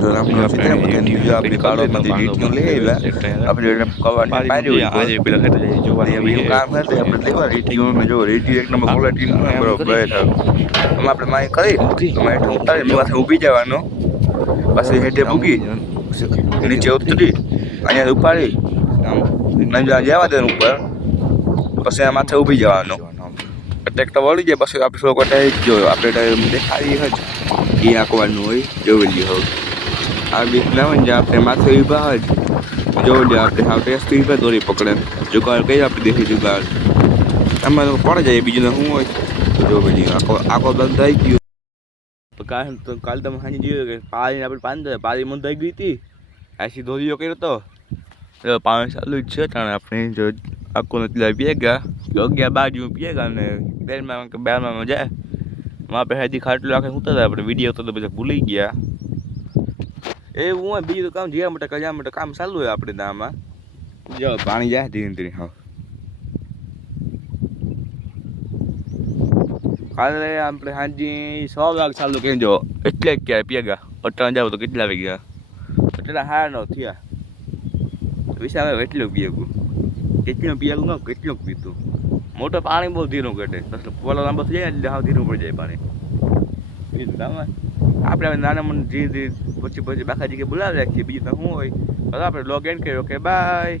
તો રામનો સીતારામ બધાને બીજો આપણે પાડોમાંથી રીટનું લઈ આવ્યા આપણે કવાટને પાડ્યું હોય આજે પેલા હેઠળ એવું કામ હતું આપણે લેવા રીટીઓને જો રીટી એક નંબર ક્વોલિટી બરોબર બેઠા આપણે માય કરી તમે હેઠળ ઉતારી માથે ઊભી જવાનો પછી હેઠે મૂકી નીચે ઉતરી અહીંયા ઉપાડી જવા દે ઉપર પછી આ માથે ઊભી જવાનો ટ્રેક્ટર વળી જાય પછી આપણે થોડોક ટાઈમ જોયો આપણે ટાઈમ દેખાડી હોય એ આંકવાનું હોય જોઈ લ્યો હવે આ બીક લાવવાની જે આપણે માથે ઊભા હોય જોઈ લ્યો આપણે હા ટેસ્ટ ઊભા દોરી પકડે જુગાડ કઈ આપણે દેખી જુગાડ એમાં તો પડી જાય બીજું શું હોય જો બધી આખો બંધ થઈ ગયો કાલ તમે સાંજે જોયું કે પાણી આપણે પાણી બંધ થઈ ગઈ હતી આછી દોરીઓ કર્યો તો પાણી ચાલુ જ છે તાણે આપણે જો આખું નથી ભેગા 11-12 ભેગા અને 12માં જાય આપણે હાજી ખાટલું આખે શું હતા આપણે વિડીયો તો બધા ભૂલી ગયા એવું હોય બીજું કામ જ્યાં માટે કામ ચાલુ હોય આપણે આમાં જો પાણી જાય ધીરે ધીરે હા કાલે આપણે સાંજે 6 વાગે ચાલુ કરી જો એટલે જ ક્યાં ભેગા 18 જાવ તો કેટલા વાગ્યા એટલા 9:30 થયા વિશાળ એટલું પીવું કેટલું પીતું મોટો પાણી બહુ ધીરું ઘટે પોલો લાંબો થઈ જાય એટલે હાવ ધીરું પડી જાય પાણી પીધું આપણે નાના મને ધીરે ધીરે પછી બાકાજી કે બોલાવી રાખીએ બીજું તો શું હોય આપણે લોગ એન્ડ કર્યો કે બાય.